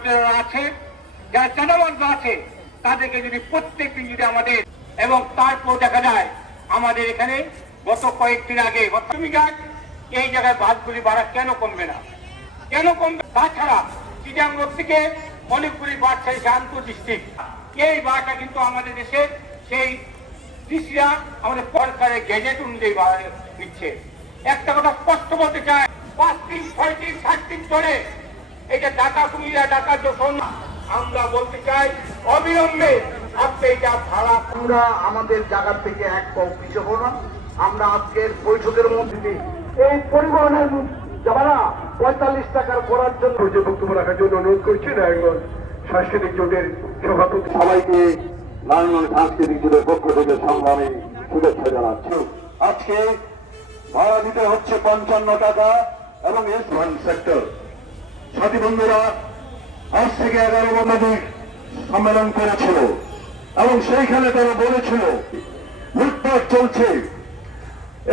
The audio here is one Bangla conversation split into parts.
লুটেরা আছে, যারা চাঁদাবাজ আছে, তাদেরকে যদি প্রত্যেকদিন যদি আমাদের, এবং তারপর দেখা যায় আমাদের এখানে গত কয়েকদিন আগে এই জায়গায় বাসগুলি ভাড়া কেন কমবে না, কেন কমবে? তাছাড়া চিটাং থেকে অনেকগুলি বাস ছাড়ছে আন্তঃডিস্ট্রিক্ট, এই বাসটা কিন্তু আমাদের দেশে সেই ডিসিরা আমাদের সরকারের গেজেট অনুযায়ী ভাড়া দিচ্ছে। একটা কথা স্পষ্ট বলতে চাই, 5 দিন 6 দিন 7 দিন ধরে এটা ঢাকা কুমিল্লা ঢাকা যখন আমরা বলতে চাই অবিলম্বে আপনি এটা ভাড়া। আমরা আমাদের জায়গা থেকে এক পাও পিছু হব না। আমরা আজকের বৈঠকের মধ্যে এই পরিবহনের ভাড়া 45 টাকার করার জন্য যে বক্তব্য রাখার জন্য অনুরোধ করছি নারায়ণগঞ্জ সাংস্কৃতিক জোটের সভাপতি। সবাইকে নারায়ণগঞ্জ সাংস্কৃতিক জোটের পক্ষ থেকে সংগ্রামী শুভেচ্ছা জানাচ্ছি। আজকে ভাড়া দিতে হচ্ছে 55 টাকা এবং এস1 সেক্টর। সাথী বন্ধুরা, আজ থেকে 11 বছর সম্মেলন করেছিল এবং সেইখানে তারা বলেছিল লুটপাট চলছে,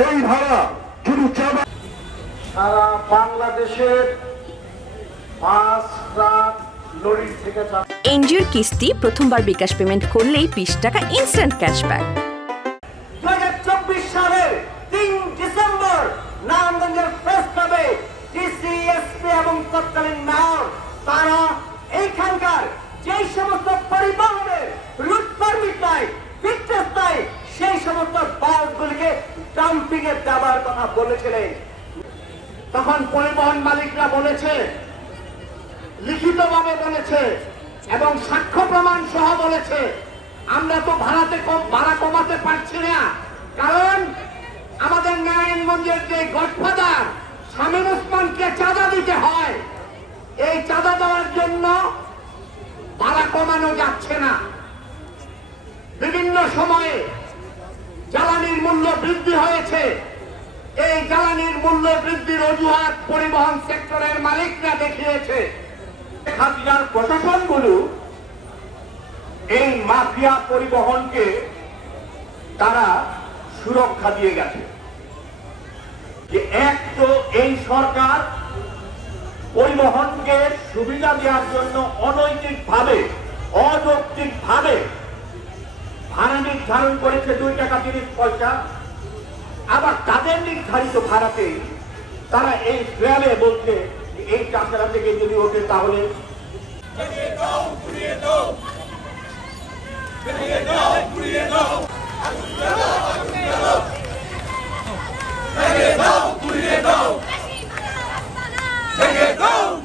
এই ভাড়া শুধু চাঁদা। সারা বাংলাদেশের 5 ট্রাক লরির থেকে এনজিওর কিস্তি প্রথমবার বিকাশ পেমেন্ট করলেই 20 টাকা ইনস্ট্যান্ট ক্যাশব্যাক। 2024 সালের 3 ডিসেম্বর নারায়ণগঞ্জের প্রেস ক্লাবে ডিসিএসপি এবং তৎকালীন মেয়র তারা এইখানকার যেই সমস্ত পরিবহনের রুট পারমিট নাই, ফিটনেস নাই, সেই সমস্ত বাসগুলিকে ডাম্পিং এ দেওয়ার কথা বলেছিলেন। তখন পরিবহন মালিকরা বলেছে, লিখিতভাবে বলেছে এবং সাক্ষ্য প্রমাণ সহ বলেছে, আমরা তো ভাড়া কমাতে পারছি না, কারণ আমাদের নারায়ণগঞ্জের যে গডফাদার শামীম ওসমানকে চাঁদা দিতে হয়, এই চাঁদা দেওয়ার জন্য ভাড়া কমানো যাচ্ছে না। বিভিন্ন সময়ে জ্বালানির মূল্য বৃদ্ধি হয়েছে, এই জ্বালানির মূল্য বৃদ্ধির অজুহাত পরিবহন সেক্টরের মালিকরা দেখিয়েছে। হাতিয়ার প্রশাসনগুলো এই মাফিয়া পরিবহনকে তারা সুরক্ষা দিয়ে গেছে। যে এক তো এই সরকার পরিবহনকে সুবিধা দেওয়ার জন্য অনৈতিকভাবে অযৌক্তিকভাবে ভাড়া নির্ধারণ করেছে 2 টাকা 30 পয়সা। আবার তাদের নির্ধারিত ভাড়াতেই তারা এই স্ল্যাবে বলছে এই চাষারা থেকে যদি ওঠে তাহলে Take it, go!